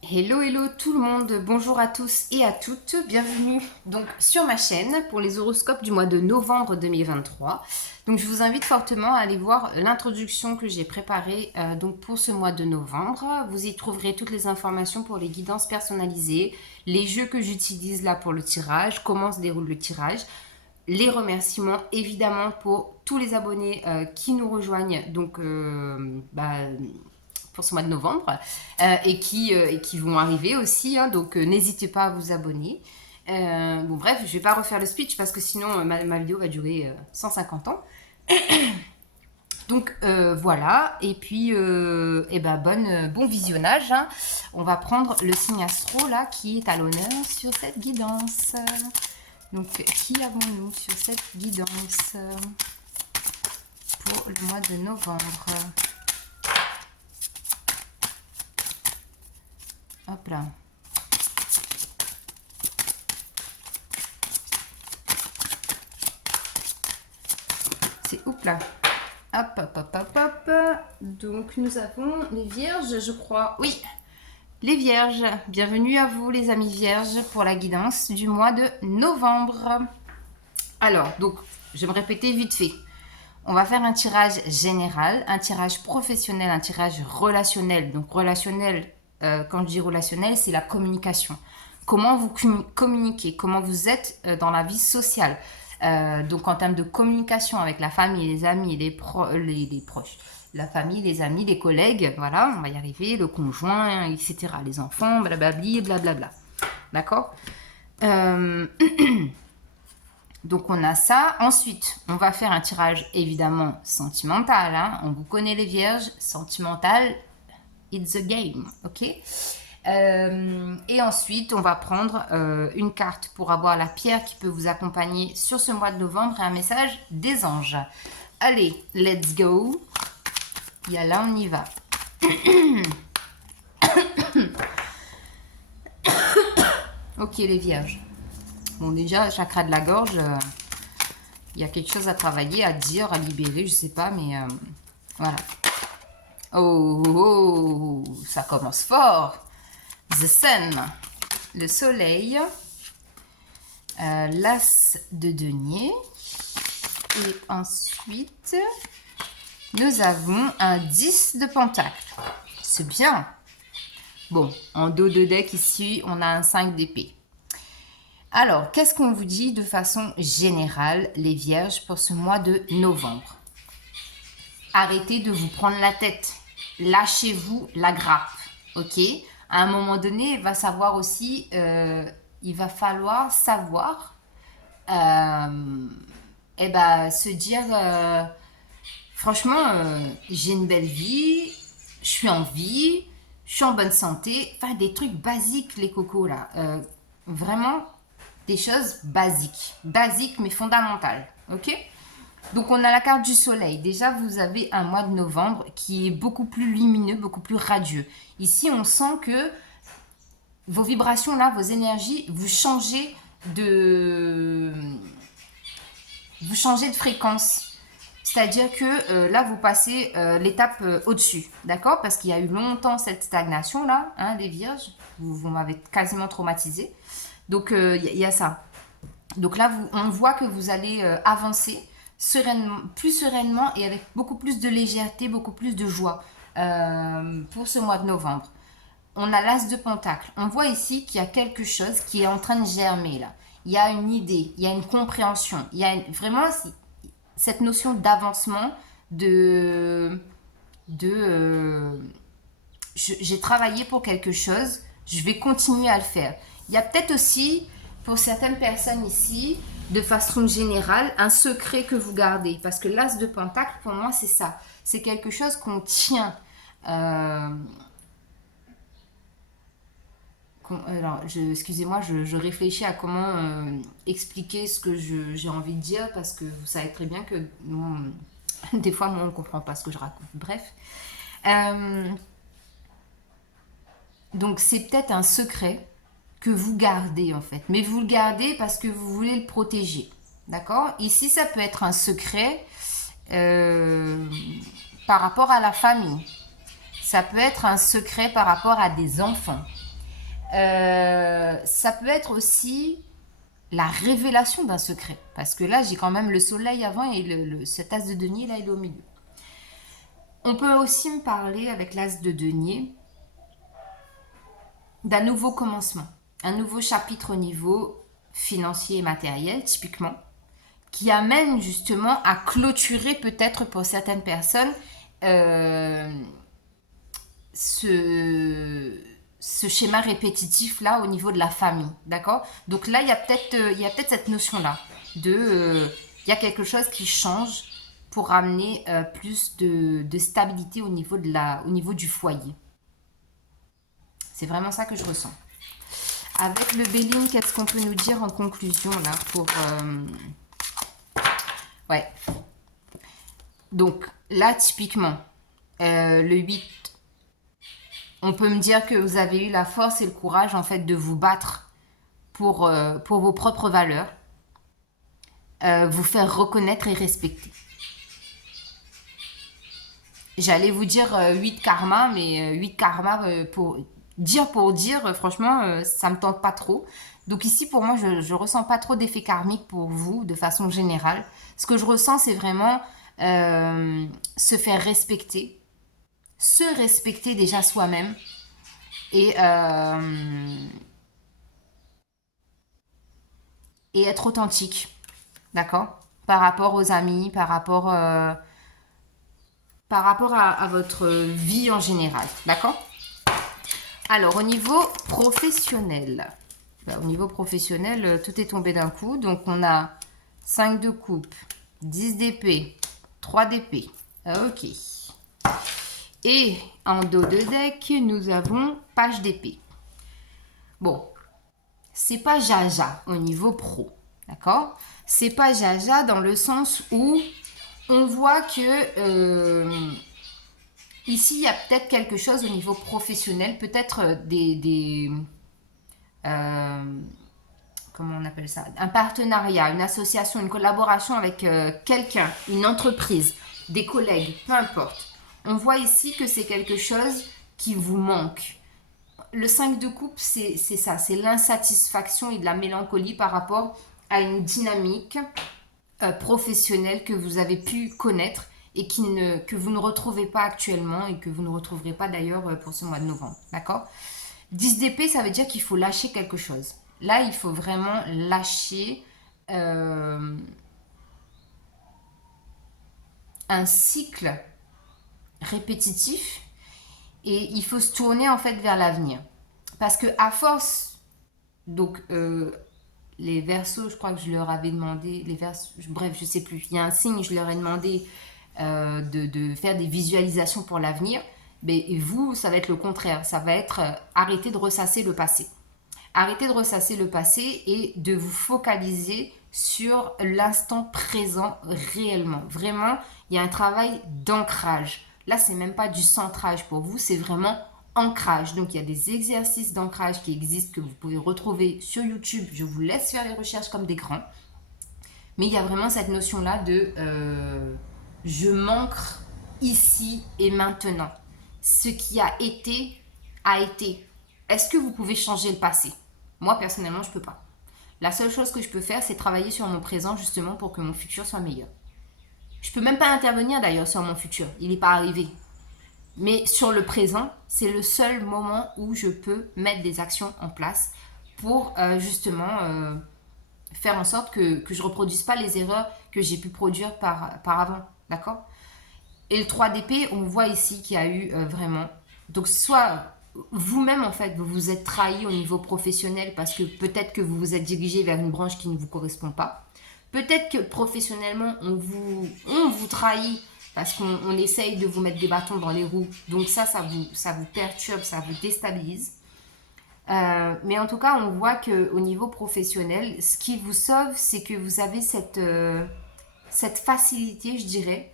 Hello hello tout le monde, bonjour à tous et à toutes, bienvenue donc sur ma chaîne pour les horoscopes du mois de novembre 2023. Donc je vous invite fortement à aller voir l'introduction que j'ai préparée donc pour ce mois de novembre. Vous y trouverez toutes les informations pour les guidances personnalisées, les jeux que j'utilise là pour le tirage, comment se déroule le tirage, les remerciements évidemment pour tous les abonnés qui nous rejoignent donc pour ce mois de novembre et qui vont arriver aussi. Hein, donc n'hésitez pas à vous abonner. Bon bref, je vais pas refaire le speech parce que sinon ma vidéo va durer 150 ans. Donc voilà, et puis bon visionnage. Hein. On va prendre le signe astro là qui est à l'honneur sur cette guidance. Donc qui avons-nous sur cette guidance pour le mois de novembre? Hop là. C'est hop là. Hop, hop, hop, hop, hop. Donc nous avons les vierges, je crois. Oui, les vierges. Bienvenue à vous les amis vierges pour la guidance du mois de novembre. Alors, donc, je vais me répéter vite fait. On va faire un tirage général, un tirage professionnel, un tirage relationnel. Donc relationnel, quand je dis relationnel, c'est la communication. Comment vous communiquez, comment vous êtes dans la vie sociale. Donc en termes de communication avec la famille, les amis, les proches. La famille, les amis, les collègues, voilà, on va y arriver, le conjoint, etc. Les enfants, blablabli, blablabla. D'accord Donc on a ça. Ensuite, on va faire un tirage évidemment sentimental. Hein. On vous connaît les vierges, sentimental, it's a game, ok et ensuite, on va prendre une carte pour avoir la pierre qui peut vous accompagner sur ce mois de novembre et un message des anges. Allez, let's go. Et là, on y va. Ok, les vierges. Bon, déjà, chakra de la gorge, il y a quelque chose à travailler, à dire, à libérer, je sais pas, mais voilà. Oh, oh, oh, ça commence fort. The Sun, le soleil, l'as de denier. Et ensuite, nous avons un 10 de pentacle. C'est bien. Bon, en dos de deck ici, on a un 5 d'épée. Alors, qu'est-ce qu'on vous dit de façon générale, les vierges, pour ce mois de novembre? Arrêtez de vous prendre la tête. Lâchez-vous la grappe, ok? À un moment donné, il va savoir aussi, il va falloir savoir se dire franchement, j'ai une belle vie, je suis en vie, je suis en bonne santé. Enfin, des trucs basiques, les cocos, là. Vraiment, des choses basiques mais fondamentales, ok? Donc on a la carte du soleil. Déjà, vous avez un mois de novembre qui est beaucoup plus lumineux, beaucoup plus radieux. Ici, on sent que vos vibrations, là, vos énergies, vous changez de fréquence. C'est-à-dire que là, vous passez l'étape au-dessus, d'accord? Parce qu'il y a eu longtemps cette stagnation-là, hein, les vierges. Vous m'avez quasiment traumatisé. Donc, il y a ça. Donc là, on voit que vous allez avancer plus sereinement et avec beaucoup plus de légèreté, beaucoup plus de joie pour ce mois de novembre. On a l'as de pentacle. On voit ici qu'il y a quelque chose qui est en train de germer là. Il y a une idée, il y a une compréhension, il y a vraiment cette notion d'avancement, j'ai travaillé pour quelque chose, je vais continuer à le faire. Il y a peut-être aussi, pour certaines personnes ici, de façon générale, un secret que vous gardez. Parce que l'as de pentacle, pour moi, c'est ça. C'est quelque chose qu'on tient. Alors, excusez-moi, je réfléchis à comment expliquer ce que j'ai envie de dire, parce que vous savez très bien que des fois, moi, on ne comprend pas ce que je raconte. Bref. Donc, c'est peut-être un secret que vous gardez, en fait. Mais vous le gardez parce que vous voulez le protéger. D'accord? Ici, ça peut être un secret par rapport à la famille. Ça peut être un secret par rapport à des enfants. Ça peut être aussi la révélation d'un secret. Parce que là, j'ai quand même le soleil avant et cet as de denier, là, il est au milieu. On peut aussi me parler avec l'as de denier d'un nouveau commencement, un nouveau chapitre au niveau financier et matériel, typiquement, qui amène justement à clôturer peut-être pour certaines personnes euh, ce schéma répétitif là au niveau de la famille, d'accord? Donc là, il y a peut-être cette notion là de il y a quelque chose qui change pour amener plus de stabilité au niveau du foyer. C'est vraiment ça que je ressens. Avec le Béline, qu'est-ce qu'on peut nous dire en conclusion là pour ouais. Donc là typiquement le 8, on peut me dire que vous avez eu la force et le courage en fait de vous battre pour vos propres valeurs, vous faire reconnaître et respecter. J'allais vous dire 8 karma, mais 8 karma pour dire, franchement, ça me tente pas trop. Donc ici, pour moi, je ressens pas trop d'effet karmique pour vous, de façon générale. Ce que je ressens, c'est vraiment se faire respecter, se respecter déjà soi-même et et être authentique, d'accord? Par rapport aux amis, par rapport à votre vie en général, d'accord? Alors, au niveau professionnel, au niveau professionnel, tout est tombé d'un coup. Donc, on a 5 de coupe, 10 d'épée, 3 d'épée. Ok. Et en dos de deck, nous avons page d'épée. Bon, c'est pas jaja au niveau pro, d'accord? C'est pas jaja dans le sens où on voit que ici, il y a peut-être quelque chose au niveau professionnel, peut-être comment on appelle ça? Un partenariat, une association, une collaboration avec quelqu'un, une entreprise, des collègues, peu importe. On voit ici que c'est quelque chose qui vous manque. Le 5 de coupe, c'est ça, c'est l'insatisfaction et de la mélancolie par rapport à une dynamique professionnelle que vous avez pu connaître et que vous ne retrouvez pas actuellement et que vous ne retrouverez pas d'ailleurs pour ce mois de novembre. D'accord? 10 d'épée, ça veut dire qu'il faut lâcher quelque chose. Là, il faut vraiment lâcher un cycle répétitif et il faut se tourner en fait vers l'avenir. Parce que à force, donc les Verseaux, je crois que je leur avais demandé, bref, je sais plus, il y a un signe, je leur ai demandé de faire des visualisations pour l'avenir. Mais vous, ça va être le contraire, ça va être arrêter de ressasser le passé. Arrêtez de ressasser le passé et de vous focaliser sur l'instant présent réellement. Vraiment, il y a un travail d'ancrage. Là, c'est même pas du centrage pour vous, c'est vraiment ancrage. Donc, il y a des exercices d'ancrage qui existent que vous pouvez retrouver sur YouTube. Je vous laisse faire les recherches comme des grands. Mais il y a vraiment cette notion-là de je m'ancre ici et maintenant. Ce qui a été, a été. Est-ce que vous pouvez changer le passé? Moi, personnellement, je ne peux pas. La seule chose que je peux faire, c'est travailler sur mon présent justement pour que mon futur soit meilleur. Je ne peux même pas intervenir d'ailleurs sur mon futur. Il n'est pas arrivé. Mais sur le présent, c'est le seul moment où je peux mettre des actions en place pour justement faire en sorte que je ne reproduise pas les erreurs que j'ai pu produire par avant. D'accord? Et le 3 d'épée, on voit ici qu'il y a eu vraiment... Donc, soit vous-même, en fait, vous vous êtes trahi au niveau professionnel parce que peut-être que vous vous êtes dirigé vers une branche qui ne vous correspond pas. Peut-être que professionnellement, on vous trahit parce qu'on essaye de vous mettre des bâtons dans les roues. Donc ça vous perturbe, ça vous déstabilise. Mais en tout cas, on voit qu'au niveau professionnel, ce qui vous sauve, c'est que vous avez cette facilité, je dirais,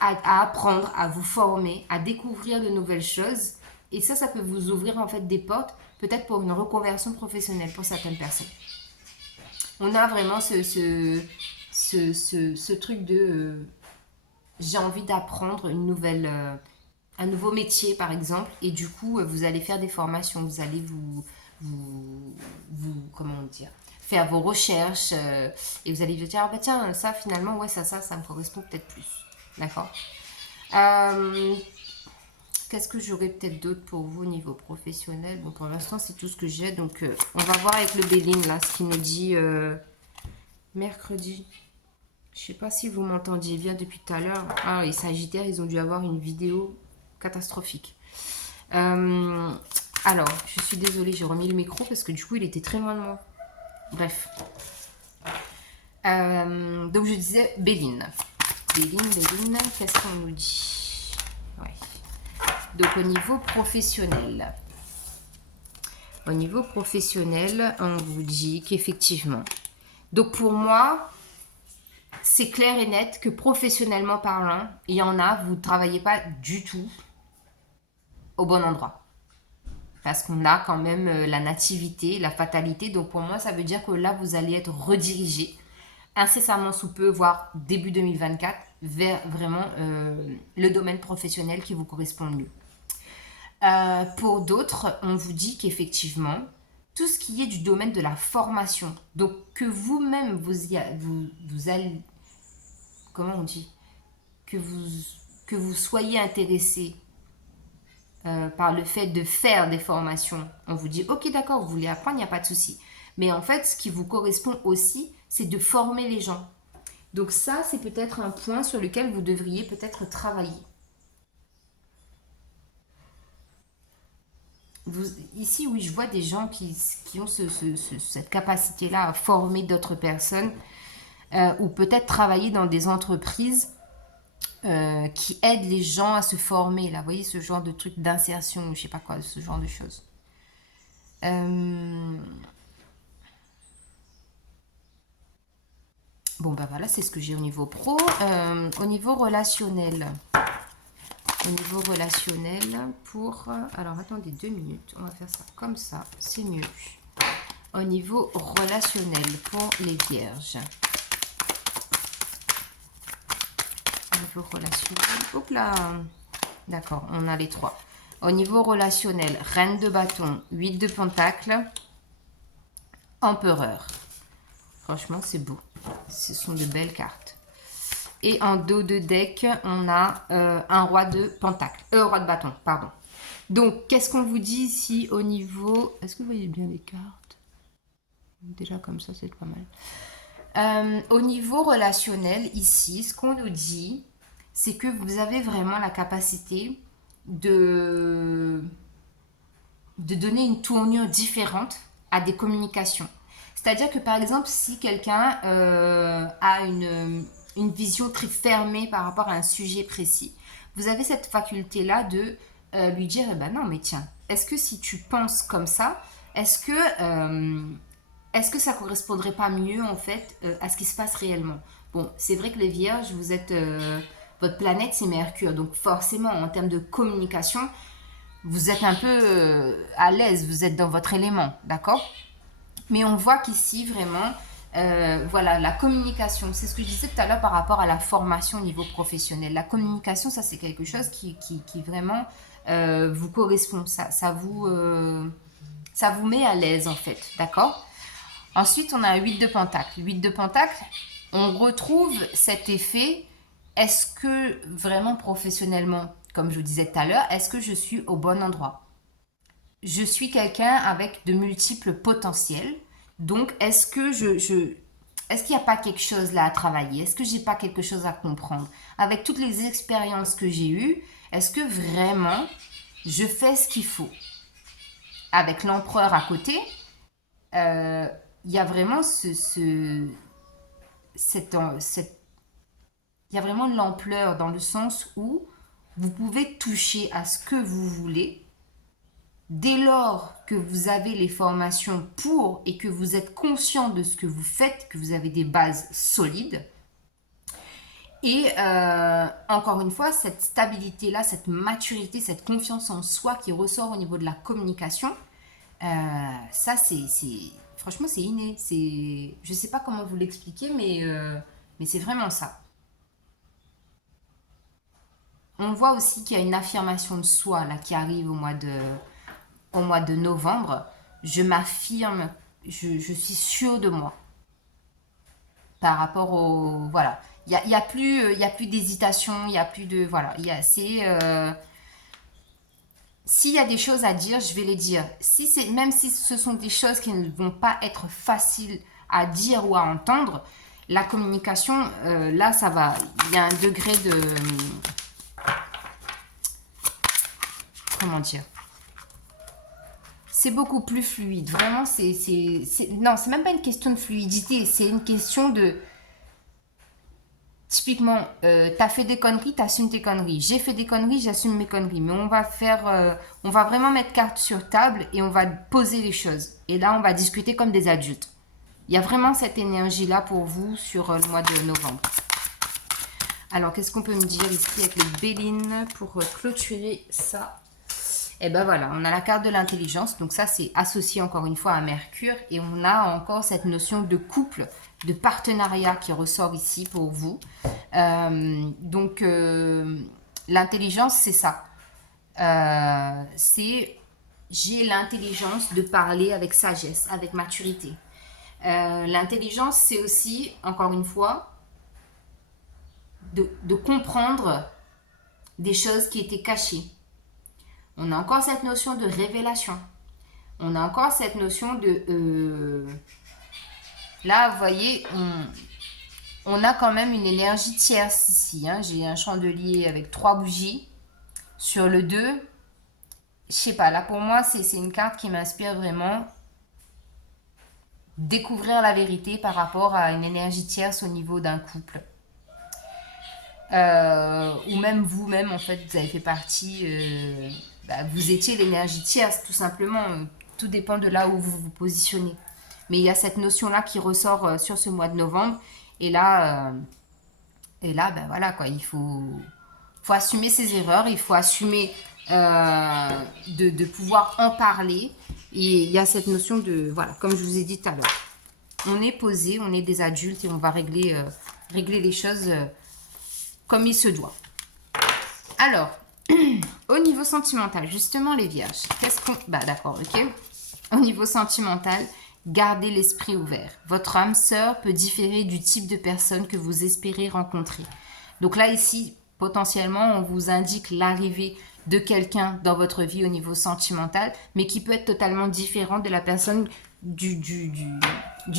à apprendre, à vous former, à découvrir de nouvelles choses. Et ça peut vous ouvrir en fait des portes, peut-être pour une reconversion professionnelle pour certaines personnes. On a vraiment ce truc de j'ai envie d'apprendre un nouveau métier par exemple, et du coup vous allez faire des formations, vous allez comment dire, faire vos recherches et vous allez vous dire, ah bah tiens, ça finalement, ouais, ça me correspond peut-être plus. D'accord. Qu'est-ce que j'aurais peut-être d'autre pour vous au niveau professionnel? Bon, pour l'instant, c'est tout ce que j'ai. Donc, on va voir avec le Béline, là, ce qu'il nous dit mercredi. Je sais pas si vous m'entendiez bien depuis tout à l'heure. Ah, les Sagittaires, ils ont dû avoir une vidéo catastrophique. Alors, je suis désolée, j'ai remis le micro parce que du coup, il était très loin de moi. Bref. Donc, je disais Béline. Béline, qu'est-ce qu'on nous dit? Ouais. Donc, au niveau professionnel. Au niveau professionnel, on vous dit qu'effectivement. Donc, pour moi, c'est clair et net que professionnellement parlant, il y en a, vous ne travaillez pas du tout au bon endroit. Parce qu'on a quand même la nativité, la fatalité. Donc pour moi, ça veut dire que là, vous allez être redirigé incessamment sous peu, voire début 2024, vers vraiment le domaine professionnel qui vous correspond le mieux. Pour d'autres, on vous dit qu'effectivement, tout ce qui est du domaine de la formation, donc que vous-même, vous allez, comment on dit, que vous soyez intéressé par le fait de faire des formations, on vous dit ok d'accord, vous voulez apprendre, il n'y a pas de souci. Mais en fait, ce qui vous correspond aussi, c'est de former les gens. Donc ça, c'est peut-être un point sur lequel vous devriez peut-être travailler. Ici, oui, je vois des gens qui ont cette capacité-là à former d'autres personnes ou peut-être travailler dans des entreprises qui aident les gens à se former. Là, vous voyez, ce genre de truc d'insertion, je sais pas quoi, ce genre de choses. Bon, ben voilà, c'est ce que j'ai au niveau pro. Au niveau relationnel. Au niveau relationnel, pour... Alors, attendez 2 minutes. On va faire ça comme ça. C'est mieux. Au niveau relationnel, pour les vierges. Au niveau relationnel... Hop là. D'accord, on a les 3. Au niveau relationnel, reine de bâton, 8 de pentacle, empereur. Franchement, c'est beau. Ce sont de belles cartes. Et en dos de deck, on a un roi de pentacle. Roi de bâton, pardon. Donc, qu'est-ce qu'on vous dit ici au niveau... Est-ce que vous voyez bien les cartes? Déjà, comme ça, c'est pas mal. Au niveau relationnel, ici, ce qu'on nous dit, c'est que vous avez vraiment la capacité de donner une tournure différente à des communications. C'est-à-dire que, par exemple, si quelqu'un a une vision très fermée par rapport à un sujet précis, vous avez cette faculté-là de lui dire, eh ben non, mais tiens, est-ce que si tu penses comme ça, est-ce que ça correspondrait pas mieux, en fait, à ce qui se passe réellement? Bon, c'est vrai que les vierges, vous êtes... votre planète, c'est Mercure. Donc, forcément, en termes de communication, vous êtes un peu à l'aise, vous êtes dans votre élément, d'accord? Mais on voit qu'ici, vraiment, voilà, la communication, c'est ce que je disais tout à l'heure par rapport à la formation au niveau professionnel. La communication, ça, c'est quelque chose qui vraiment vous correspond. Ça vous met à l'aise, en fait, d'accord? Ensuite, on a 8 de pentacle. 8 de pentacle, on retrouve cet effet. Est-ce que vraiment professionnellement, comme je vous disais tout à l'heure, est-ce que je suis au bon endroit? Je suis quelqu'un avec de multiples potentiels. Donc, est-ce qu'il n'y a pas quelque chose là à travailler? Est-ce que j'ai pas quelque chose à comprendre? Avec toutes les expériences que j'ai eues, est-ce que vraiment je fais ce qu'il faut? Avec l'empereur à côté, il y a vraiment il y a vraiment de l'ampleur dans le sens où vous pouvez toucher à ce que vous voulez. Dès lors que vous avez les formations pour et que vous êtes conscient de ce que vous faites, que vous avez des bases solides. Et encore une fois, cette stabilité-là, cette maturité, cette confiance en soi qui ressort au niveau de la communication, ça franchement c'est inné. Je ne sais pas comment vous l'expliquer, mais c'est vraiment ça. On voit aussi qu'il y a une affirmation de soi là, qui arrive au mois de novembre. je m'affirme, je suis sûre de moi par rapport au... Voilà. Il y a plus d'hésitation, il n'y a plus de... Voilà, s'il y a des choses à dire, je vais les dire. Même si ce sont des choses qui ne vont pas être faciles à dire ou à entendre, la communication, là, ça va. Il y a un degré de... Comment dire? C'est beaucoup plus fluide. Vraiment, non, c'est même pas une question de fluidité. C'est une question de... Typiquement, t'as fait des conneries, t'assumes tes conneries. J'ai fait des conneries, j'assume mes conneries. Mais on va vraiment mettre carte sur table et on va poser les choses. Et là, on va discuter comme des adultes. Il y a vraiment cette énergie-là pour vous sur le mois de novembre. Alors, qu'est-ce qu'on peut me dire ici avec le Béline pour clôturer ça? Et ben voilà, on a la carte de l'intelligence. Donc ça, c'est associé encore une fois à Mercure. Et on a encore cette notion de couple, de partenariat qui ressort ici pour vous. L'intelligence, c'est ça. J'ai l'intelligence de parler avec sagesse, avec maturité. L'intelligence, c'est aussi, encore une fois, de comprendre des choses qui étaient cachées. On a encore cette notion de révélation. On a encore cette notion de... Là, vous voyez, on a quand même une énergie tierce ici. Hein. J'ai un chandelier avec 3 bougies. Sur le 2, je sais pas, là pour moi, c'est une carte qui m'inspire vraiment découvrir la vérité par rapport à une énergie tierce au niveau d'un couple. Ou même vous-même, en fait, vous avez fait partie... vous étiez l'énergie tierce, tout simplement. Tout dépend de là où vous vous positionnez. Mais il y a cette notion-là qui ressort sur ce mois de novembre. Et là, voilà, quoi. Il faut assumer ses erreurs. Il faut assumer de pouvoir en parler. Et il y a cette notion de... Voilà, comme je vous ai dit tout à l'heure. On est posé, on est des adultes et on va régler les choses comme il se doit. Alors... Au niveau sentimental, justement les vierges, qu'est-ce qu'on... d'accord, ok. Au niveau sentimental, gardez l'esprit ouvert. Votre âme sœur peut différer du type de personne que vous espérez rencontrer. Donc là, ici, potentiellement, on vous indique l'arrivée de quelqu'un dans votre vie au niveau sentimental, mais qui peut être totalement différent de la personne du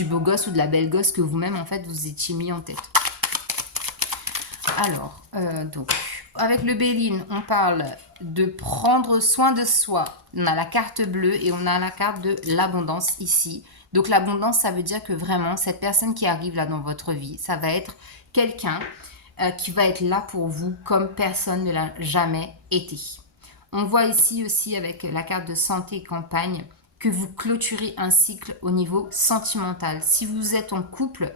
beau gosse ou de la belle gosse que vous-même, en fait, vous étiez mis en tête. Alors, donc... Avec le Béline, on parle de prendre soin de soi. On a la carte bleue et on a la carte de l'abondance ici. Donc l'abondance, ça veut dire que vraiment, cette personne qui arrive là dans votre vie, ça va être quelqu'un qui va être là pour vous comme personne ne l'a jamais été. On voit ici aussi avec la carte de santé et campagne que vous clôturez un cycle au niveau sentimental. Si vous êtes en couple,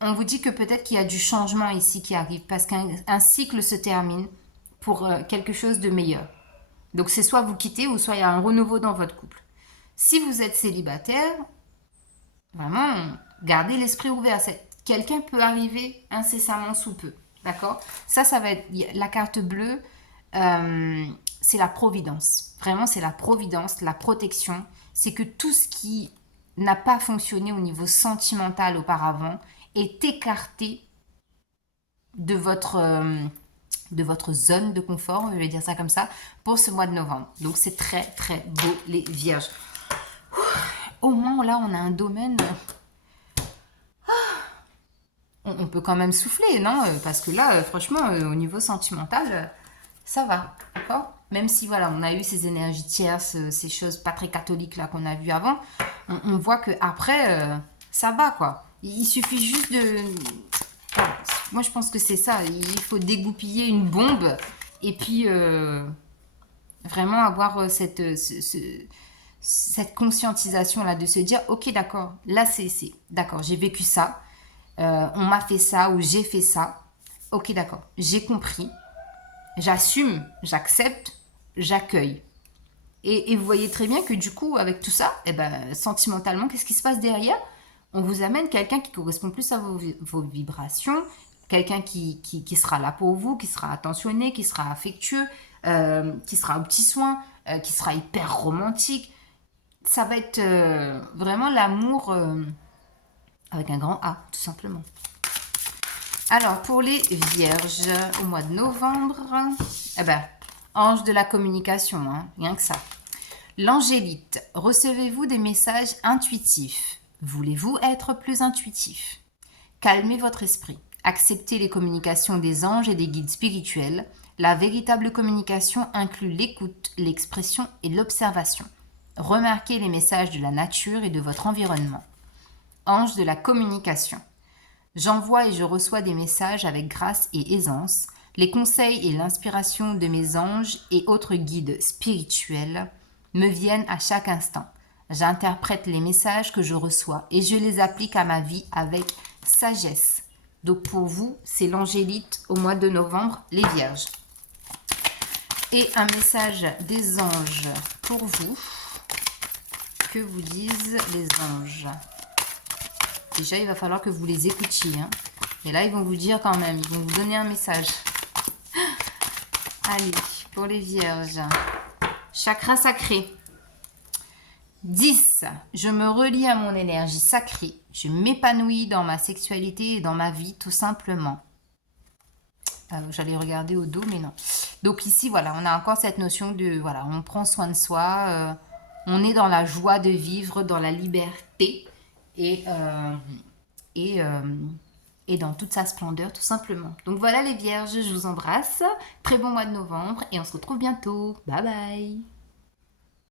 on vous dit que peut-être qu'il y a du changement ici qui arrive parce qu'un cycle se termine pour quelque chose de meilleur. Donc c'est soit vous quittez ou soit il y a un renouveau dans votre couple. Si vous êtes célibataire, vraiment, gardez l'esprit ouvert. Quelqu'un peut arriver incessamment sous peu. D'accord? Ça va être la carte bleue, c'est la providence. Vraiment, c'est la providence, la protection. C'est que tout ce qui n'a pas fonctionné au niveau sentimental auparavant est écarté de votre zone de confort, je vais dire ça comme ça, pour ce mois de novembre. Donc c'est très très beau les vierges. Au moins là on a un domaine... On peut quand même souffler, non? Parce que là, franchement, au niveau sentimental, ça va, d'accord? Même si voilà, on a eu ces énergies tierces, ces choses pas très catholiques là qu'on a vues avant, on voit que après ça va quoi. Il suffit juste de... Voilà. Moi je pense que c'est ça, il faut dégoupiller une bombe et puis vraiment avoir cette conscientisation là de se dire ok d'accord, là c'est d'accord, j'ai vécu ça, on m'a fait ça ou j'ai fait ça, ok d'accord, j'ai compris, j'assume, j'accepte, j'accueille. Et vous voyez très bien que du coup, avec tout ça, sentimentalement, qu'est-ce qui se passe derrière? On vous amène quelqu'un qui correspond plus à vos vibrations, quelqu'un qui sera là pour vous, qui sera attentionné, qui sera affectueux, qui sera aux petits soins, qui sera hyper romantique. ça va être vraiment l'amour avec un grand A, tout simplement. Alors, pour les vierges, au mois de novembre, eh ben, ange de la communication, hein, rien que ça. L'angélite, recevez-vous des messages intuitifs? Voulez-vous être plus intuitif? Calmez votre esprit. Acceptez les communications des anges et des guides spirituels. La véritable communication inclut l'écoute, l'expression et l'observation. Remarquez les messages de la nature et de votre environnement. Ange de la communication. J'envoie et je reçois des messages avec grâce et aisance. Les conseils et l'inspiration de mes anges et autres guides spirituels me viennent à chaque instant. J'interprète les messages que je reçois et je les applique à ma vie avec sagesse. Donc pour vous, c'est l'angélite au mois de novembre, les vierges. Et un message des anges pour vous. Que vous disent les anges? Déjà, il va falloir que vous les écoutiez. Hein. Et là, ils vont vous dire quand même, ils vont vous donner un message. Allez, pour les vierges. Chakra sacré. 10. Je me relie à mon énergie sacrée. Je m'épanouis dans ma sexualité et dans ma vie, tout simplement. J'allais regarder au dos, mais non. Donc ici, voilà, on a encore cette notion de, voilà, on prend soin de soi, on est dans la joie de vivre, dans la liberté et dans toute sa splendeur, tout simplement. Donc voilà les vierges, je vous embrasse. Très bon mois de novembre et on se retrouve bientôt. Bye bye.